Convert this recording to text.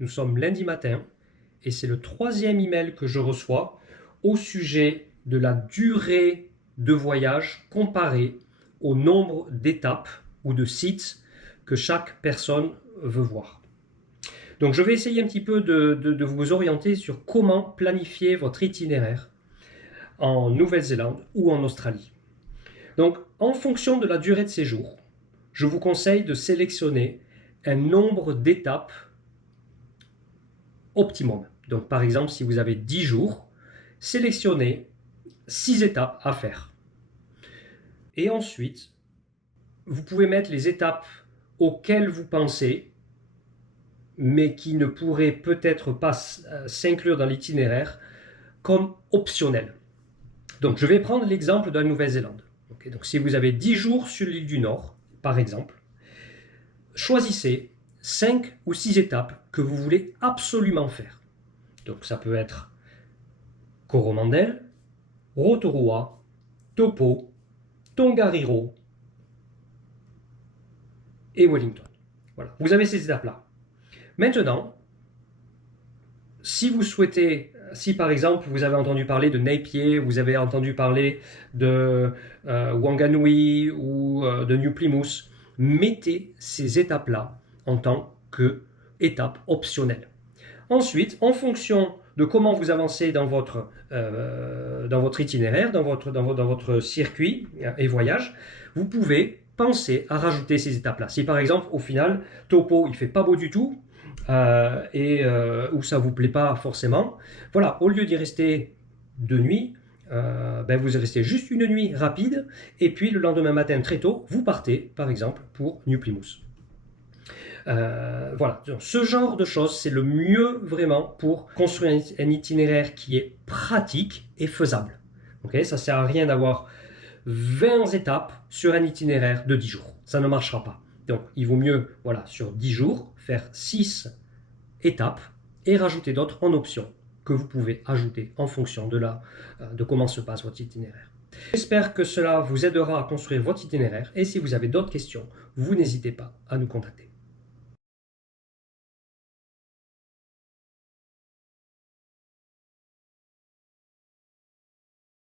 Nous sommes lundi matin et c'est le troisième email que je reçois au sujet de la durée de voyage comparée au nombre d'étapes ou de sites que chaque personne veut voir. Donc je vais essayer un petit peu de vous orienter sur comment planifier votre itinéraire en Nouvelle-Zélande ou en Australie. Donc en fonction de la durée de séjour, je vous conseille de sélectionner un nombre d'étapes optimum. Donc par exemple, si vous avez 10 jours, sélectionnez 6 étapes à faire. Et ensuite, vous pouvez mettre les étapes auxquelles vous pensez, mais qui ne pourraient peut-être pas s'inclure dans l'itinéraire, comme optionnelles. Donc je vais prendre l'exemple de la Nouvelle-Zélande. Okay, donc si vous avez 10 jours sur l'île du Nord, par exemple, choisissez 5 ou 6 étapes que vous voulez absolument faire. Donc ça peut être Coromandel, Rotorua, Taupo, Tongariro et Wellington. Voilà, vous avez ces étapes-là. Maintenant, si vous souhaitez, si par exemple vous avez entendu parler de Napier, vous avez entendu parler de Wanganui ou de New Plymouth, mettez ces étapes-là en tant qu'étapes optionnelles. Ensuite, en fonction de comment vous avancez dans votre itinéraire, dans votre circuit et voyage, vous pouvez penser à rajouter ces étapes-là. Si par exemple, au final, Taupo, il ne fait pas beau du tout, ou ça ne vous plaît pas forcément, voilà, au lieu d'y rester 2 nuits, vous restez juste une nuit rapide, et puis le lendemain matin très tôt, vous partez, par exemple, pour New Plymouth. Voilà, ce genre de choses, c'est le mieux vraiment pour construire un itinéraire qui est pratique et faisable. Okay, ça ne sert à rien d'avoir 20 étapes sur un itinéraire de 10 jours. Ça ne marchera pas. Donc, il vaut mieux, voilà, sur 10 jours, faire 6 étapes et rajouter d'autres en option que vous pouvez ajouter en fonction de comment se passe votre itinéraire. J'espère que cela vous aidera à construire votre itinéraire et si vous avez d'autres questions, vous n'hésitez pas à nous contacter.